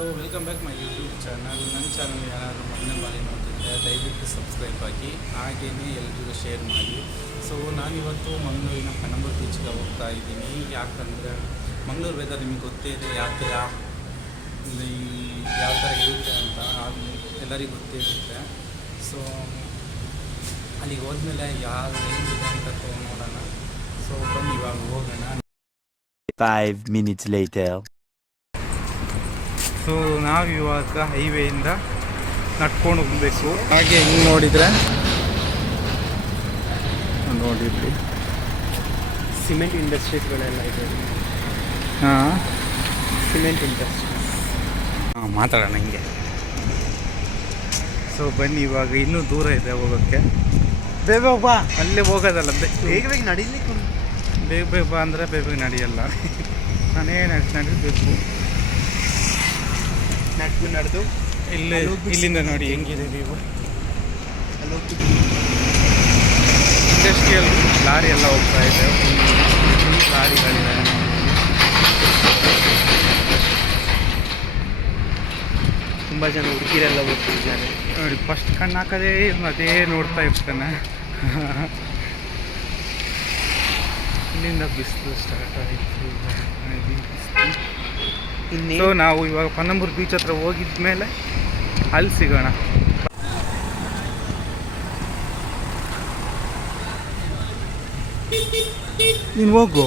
Hello, welcome back my YouTube channel. ನನ್ನ channel ಯಾರು ಮೊದಲನೇ ಬಾರಿ ನೋಡ್ತಿದ್ರೆ ದಯವಿಟ್ಟು ಸಬ್ಸ್ಕ್ರೈಬ್ ಆಗಿ, ಹಾಗೆಯೇ ಎಲ್ರಿಗೂ ಶೇರ್ ಮಾಡಿ. ಸೊ ನಾನಿವತ್ತು ಮಂಗಳೂರಿನ ಪಣಂಬೂರು ಬೀಚ್ಗೆ ಹೋಗ್ತಾ ಇದ್ದೀನಿ. ಯಾಕಂದರೆ ಮಂಗಳೂರು ವೆದರ್ ನಿಮಗೆ ಗೊತ್ತೇ ಇದೆ, ಯಾವ ಥರ ಇರುತ್ತೆ ಅಂತ ಎಲ್ಲರಿಗೂ ಗೊತ್ತೇ ಇರುತ್ತೆ. ಸೊ ಅಲ್ಲಿಗೆ ಹೋದ್ಮೇಲೆ ಯಾವ ಏನಿದೆ ಅಂತ ನೋಡೋಣ. ಸೊ ಬನ್ನಿ ಇವಾಗ ಹೋಗೋಣ. 5 minutes later. ಸೊ ನಾವಿವಾಗ ಹೈವೇಯಿಂದ ನಡ್ಕೊಂಡು ಹೋಗಬೇಕು. ಹಾಗೆ ಹಿಂಗೆ ನೋಡಿದರೆ ನೋಡಿದ್ರಿ ಸಿಮೆಂಟ್ ಇಂಡಸ್ಟ್ರೀಸ್ಗಳೆಲ್ಲ ಇದೆ. ಹಾಂ, ಸಿಮೆಂಟ್ ಇಂಡಸ್ಟ್ರೀಸ್. ಮಾತಾಡೋಣ ಹಿಂಗೆ. ಸೊ ಬನ್ನಿ, ಇವಾಗ ಇನ್ನೂ ದೂರ ಇದೆ ಹೋಗೋಕ್ಕೆ. ಬೇಗ ಬಾ, ಅಲ್ಲೇ ಹೋಗೋದಲ್ಲ, ಬೇಗ ಬೇಗ ನಡೀಲಿಕ್ಕೆ. ಬೇಗ ಬೇಗ ಬಾ ಅಂದರೆ ಬೇಗ ಬೇಗ ನಡೆಯಲ್ಲ. ನಾನೇ ನಡೀಬೇಕು. ನಡೆದು ಇಲ್ಲಿಂದ ನೋಡಿ ಹೆಂಗಿದೆ ವ್ಯೂ. ಇಂಡಸ್ಟ್ರಿಯಲ್ ಲಾರಿ ಎಲ್ಲ ಹೋಗ್ತಾ ಇದೆ, ಲಾರಿಗಳಿದೆ. ತುಂಬ ಜನ ಹುಡುಗಿರೆಲ್ಲ ಹೋಗ್ತಿದ್ದಾರೆ ನೋಡಿ. ಫಸ್ಟ್ ಕಣ್ಣು ಹಾಕೋದೇ ಅದೇ ನೋಡ್ತಾ ಇರ್ತಾನೆ. ಇಲ್ಲಿಂದ ಬಿಸಿಲು ಸ್ಟಾರ್ಟ್ ಆಯಿತು. ಸೊ ನಾವು ಇವಾಗ ಪಣಂಬೂರು ಬೀಚ್ ಹತ್ರ ಹೋಗಿದ ಮೇಲೆ ಅಲ್ಲಿ ಸಿಗೋಣ. ನೀನು ಹೋಗು.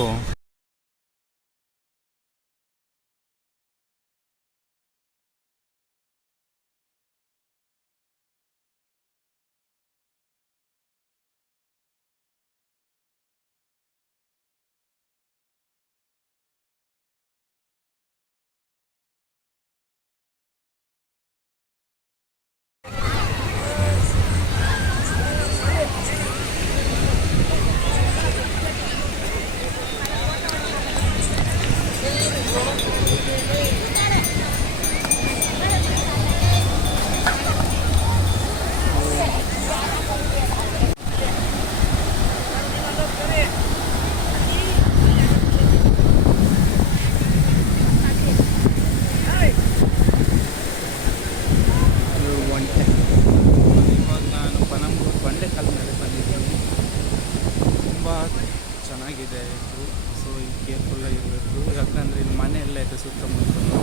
ಚೆನ್ನಾಗಿದೆ ಇದು. ಸೊ ಇಲ್ಲಿ ಕೇರ್ಫುಲ್ಲಾಗಿ ಇರಬೇಕು, ಯಾಕಂದರೆ ಇಲ್ಲಿ ಮನೆ ಎಲ್ಲ ಇದೆ ಸುತ್ತಮುತ್ತಲು.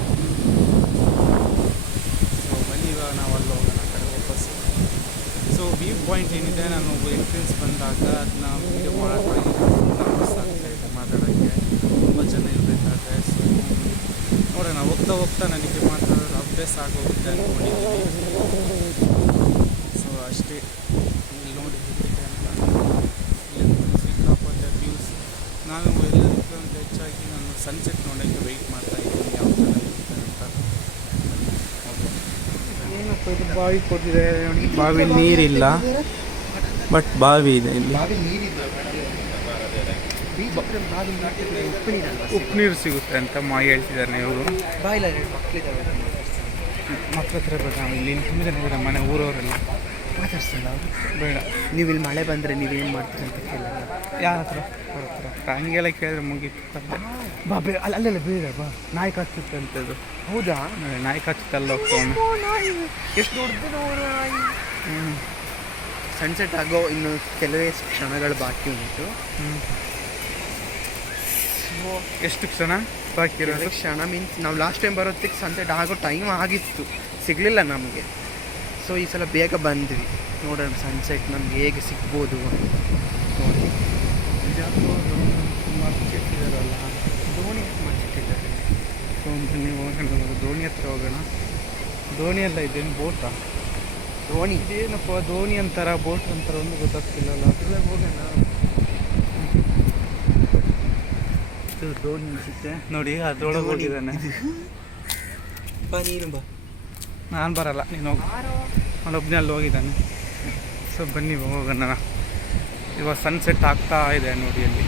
ಸೊ ಬನ್ನಿ ಇವಾಗ ನಾವು ಅಲ್ಲಿ ಹೋಗೋಣ ಆ ಕಡೆ ವಾಪಸ್ಸು. ಸೊ ವ್ಯೂ ಪಾಯಿಂಟ್ ಏನಿದೆ, ನಾನು ಎಂಟ್ರೆನ್ಸ್ ಬಂದಾಗ ಅದನ್ನ ವೀಡಿಯೋ ಮಾಡೋಕ್ಕೆ ನರ್ವಸ್ ಆಗ್ತಾಯಿದೆ ಮಾತಾಡೋಕ್ಕೆ, ತುಂಬ ಜನ ಇರಬೇಕಾದ್ರೆ. ಸೊ ನೋಡೋಣ, ಹೋಗ್ತಾ ಹೋಗ್ತಾ ನನಗೆ ಮಾತಾಡೋದು ಅಭ್ಯಾಸ ಆಗೋಗುತ್ತೆ ಅಂದ್ಕೊಂಡಿದ್ದೀನಿ. ಸೊ ಅಷ್ಟೇ. ಇಲ್ಲಿ ನೋಡಿದ್ದೆ ಅಂತ ಸಿಕ್ಕಾಪಟ್ಟೆ ವ್ಯೂಸ್. ನಾನು ಎಲ್ಲದಕ್ಕಿಂತ ಹೆಚ್ಚಾಗಿ ನಾನು ಸನ್ಸೆಟ್ ನೋಡೋಕ್ಕೆ ವೆಯ್ಟ್ ಮಾಡ್ತಾಯಿದ್ದೀನಿ, ಯಾವ ಥರ ಇರುತ್ತೆ ಅಂತ. ಓಕೆ, ಬಾವಿ ಕೊಟ್ಟಿದೆ ನೋಡಿ. ಬಾವಿಲಿ ನೀರಿಲ್ಲ, ಬಟ್ ಬಾವಿ ಇದೆ ಇಲ್ಲಿ. ಉಪ್ಪು ನೀರು ಸಿಗುತ್ತೆ ಅಂತ ಹೇಳ್ತಿದ್ದಾರೆ ಇವರು. ಮಕ್ಕಳ ಹತ್ರ ಬೇಡ, ನಾವು ಇಲ್ಲಿ ಹಿಂದೆ ಮನೆ ಊರವರೆಲ್ಲ ಮಾತಾಡ್ಸಲ್ಲ ಅವರು. ಬೇಡ. ನೀವು ಇಲ್ಲಿ ಮಳೆ ಬಂದರೆ ನೀವೇನು ಮಾಡ್ತೀರಿ ಅಂತ ಕೇಳಲ್ಲ. ಯಾರ ಹತ್ರ ಹಂಗೆಲ್ಲ ಕೇಳಿದ್ರೆ ಮುಗೀತು. ಬಾ ಬೇ ಅಲ್ಲೆಲ್ಲ ಬೇಡ ಬಾ. ನಾಯಿ ಕಚ್ಚುತ್ತೆ ಅಂತದ್ದು. ಹೌದಾ? ನಾಯಿ ಕಚ್ಚುತ್ತಲ್ಲ ಹೋಗ್ತಾನೆ. ಎಷ್ಟು ದೊಡ್ಡದು ನಾಯಿ. ಸನ್ಸೆಟ್ ಆಗೋ ಇನ್ನು ಕೆಲವೇ ಕ್ಷಣಗಳು ಬಾಕಿ ಉಂಟು. ಎಷ್ಟು ಕ್ಷಣ ಬಾಕಿ ಇರೋದು? ಕ್ಷಣ ಮೀನ್ಸ್ ನಾವು ಲಾಸ್ಟ್ ಟೈಮ್ ಬರೋದಕ್ಕೆ ಸನ್ಸೆಟ್ ಆಗೋ ಟೈಮ್ ಆಗಿತ್ತು, ಸಿಗಲಿಲ್ಲ ನಮಗೆ. ಸೊ ಈ ಸಲ ಬೇಗ ಬಂದ್ವಿ. ನೋಡೋಣ ಸನ್ಸೆಟ್ ನಮ್ಗೆ ಹೇಗೆ ಸಿಗ್ಬೋದು ಅಂತ ನೋಡಿ. ಮರ್ಚಿಟ್ಟಿದ್ದಾರಲ್ಲ, ದೋಣಿ ಮರ್ಚಿಟ್ಟಿದ್ದಾರೆ. ಸೊ ನೀವು ಹೋಗೋಣ, ದೋಣಿ ಹತ್ರ ಹೋಗೋಣ. ದೋಣಿ ಎಲ್ಲ ಇದೇನು ಬೋಟಾ? ದೋಣಿ ಇದೇನಪ್ಪ, ದೋಣಿ ಅಂತಾರ ಬೋಟ್ ಅಂತಾರ ಒಂದು ಗೊತ್ತಾಗ್ತಿಲ್ಲಲ್ಲ. ಅದ್ರಲ್ಲೇ ಹೋಗೋಣ. ಇದು ದೋಣಿ ಅನಿಸುತ್ತೆ ನೋಡಿ, ಅದ್ರೊಳಗೆ ಹೋಗಿದ್ದಾನೆ. ಬಾ ನೀನು ಬಾ. ನಾನು ಬರಲ್ಲ, ನೀನು ಹೋಗಿ. ಅವನೊಬ್ಬನೇ ಅಲ್ಲಿ ಹೋಗಿದ್ದಾನೆ. ಸೊ ಬನ್ನಿ ಹೋಗೋಣ. ಇವಾಗ ಸನ್ಸೆಟ್ ಆಗ್ತಾ ಇದೆ ನೋಡಿ, ಅಲ್ಲಿ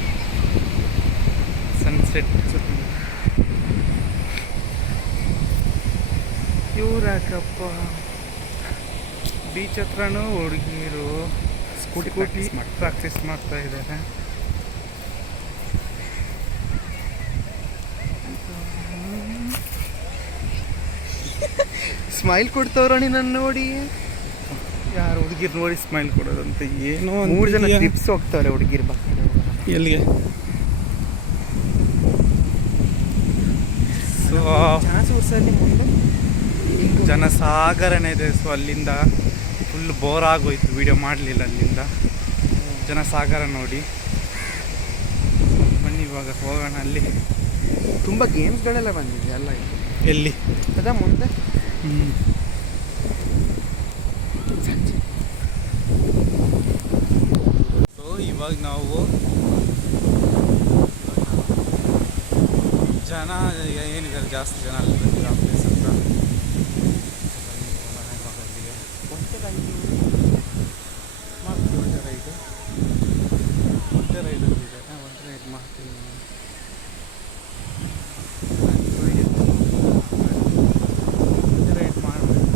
ಸನ್ಸೆಟ್. ಇವ್ರಾಕಪ್ಪ ಬೀಚ್ ಹತ್ರನೂ ಹುಡುಗಿರು ಸ್ಕೂಟಿ ಪ್ರಾಕ್ಟೀಸ್ ಮಾಡ್ತಾ ಇದ್ದಾರೆ. ಸ್ಮೈಲ್ ಕೊಡ್ತವ್ರಣಿ ನನ್ನ ನೋಡಿ. ಯಾರು ಹುಡುಗಿರು ನೋಡಿ ಸ್ಮೈಲ್ ಕೊಡೋದಂತ ಏನೋ 3 ಜನ ಟ್ರಿಪ್ಸ್ ಹೋಗ್ತಾವ್ರೆ ಹುಡುಗಿರು ಬರ್ತಾರೆ. ಎಲ್ಲಿಗೆ? ಸೊ ಮುಂದೆ ಜನಸಾಗರನೇ ಇದೆ. ಸೊ ಅಲ್ಲಿಂದ ಫುಲ್ ಬೋರ್ ಆಗೋಯ್ತು, ವಿಡಿಯೋ ಮಾಡಲಿಲ್ಲ ಅಲ್ಲಿಂದ. ಜನಸಾಗರ ನೋಡಿ. ಬನ್ನಿ ಇವಾಗ ಹೋಗೋಣ. ಅಲ್ಲಿ ತುಂಬ ಗೇಮ್ಸ್ಗಳೆಲ್ಲ ಬಂದಿದೆ ಅಲ್ಲ ಇದು. ಎಲ್ಲಿ? ಅದ ಮುಂದೆ ಸೊ ಇವಾಗ ನಾವು ಜನ ಏನಿದ್ದಾರೆ, ಜಾಸ್ತಿ ಜನ ಅಲ್ಲಿ ಬಂದಿರೋ ಆ ಪ್ಲೇಸ್ ಹತ್ರ. ಒಂಟೆ ರೈಡು ಒಂಟೆ ರೈಡಲ್ಲಿದ್ದಾರೆ. ಒಂಟೆ ರೈಡ್ ಮಾಡ್ತೀನಿ. ಒಂಟೆ ರೈಡ್ ಮಾಡಬೇಕು.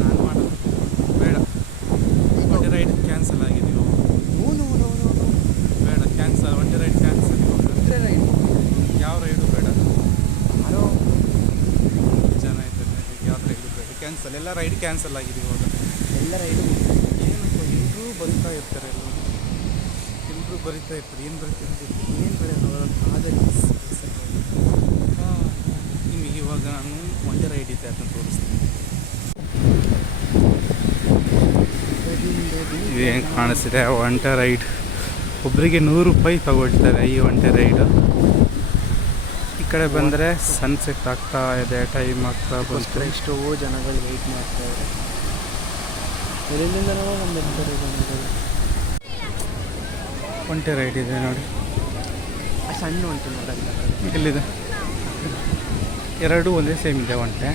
ನಾನು ಮಾಡೋದು ಬೇಡ. ಒಂಟೆ ರೈಡ್ ಕ್ಯಾನ್ಸಲ್ ಆಗಿದೆ ಇವಾಗ. ಬೇಡ, ಕ್ಯಾನ್ಸಲ್. ಒಂಟೆ ರೈಡ್ ಕ್ಯಾನ್ಸಲ್ ಇವಾಗ. ಯಾವ ರೈಡು ಬೇಡ. ಜನ ಇದ್ದಾರೆ, ಯಾವ ರೈಡು ಬೇಡ, ಕ್ಯಾನ್ಸಲ್. ಎಲ್ಲ ರೈಡ್ ಕ್ಯಾನ್ಸಲ್ ಆಗಿದೆ ಇವಾಗ. ಎಲ್ಲ ರೈಡು ಏನಪ್ಪ ಎಲ್ಲರೂ ಬರಿತಾ ಇರ್ತಾರೆ. ಎಲ್ಲರೂ ಬರಿತಾ ಇರ್ತಾರೆ. ಏನು ಬರಿತಾರೆ, ಏನು ಬರೆಯೋದು ಆದರೆ ನಿಮಗೆ ಇವಾಗ ನಾನು ಒಂಟೆ ರೈಡ್ ಇದೆ ಅದನ್ನು ತೋರಿಸ್ತೀನಿ. ಇದೇನು ಕಾಣಿಸ್ತಿದೆ ಒಂಟೆ ರೈಡ್. ಒಬ್ಬರಿಗೆ 100 ರೂಪಾಯಿ ತಗೊಳ್ತಾರೆ ಈ ಒಂಟೆ ರೈಡು. ಈ ಕಡೆ ಬಂದರೆ ಸನ್ಸೆಟ್ ಆಗ್ತಾ ಇದೆ, ಟೈಮ್ ಆಗ್ತಾ ಬಂತು. ಎಷ್ಟೋ ಜನಗಳು ವೆಯ್ಟ್ ಮಾಡ್ತಾರೆ. ಎಲ್ಲಿಂದ ಬಂದಿರ್ತಾರೆ ಜನಗಳು. ಒಂಟೆ ರೈಡ್ ಇದೆ ನೋಡಿ. ಸಣ್ಣ ಒಂಟೆ ನೋಡಲ್ಲ. ಎಲ್ಲಿದೆ? ಎರಡೂ ಒಂದೇ ಸೇಮ್ ಇದೆ ಒಂಟೆ.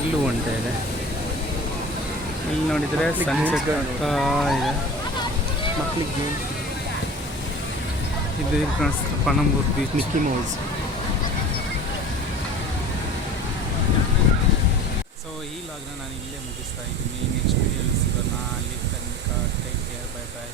ಇಲ್ಲೂ ಒಂಟೆ ಇದೆ. ಇಲ್ಲಿ ನೋಡಿದರೆ ಸನ್ಸೆಟ್ ಆಗ್ತಾ ಇದೆ. ಮಕ್ಕಳಿಗೆ ಗೇಮ್ಸ್. ಇದು ಕಾಣಿಸ್ತದೆ Panambur beach. Mickey Mouse. So ಈ ಲಾಗ್ನ ನಾನು ಇಲ್ಲೇ ಮುಗಿಸ್ತಾ ಇದ್ದೀನಿ. ನೆಕ್ಸ್ಟ್ ವಿಡಿಯೋಲಿ ಸಿಗೋಣ. ಅಲ್ಲಿ ತನಕ ಟೇಕ್ ಕೇರ್, ಬೈ ಬಾಯ್.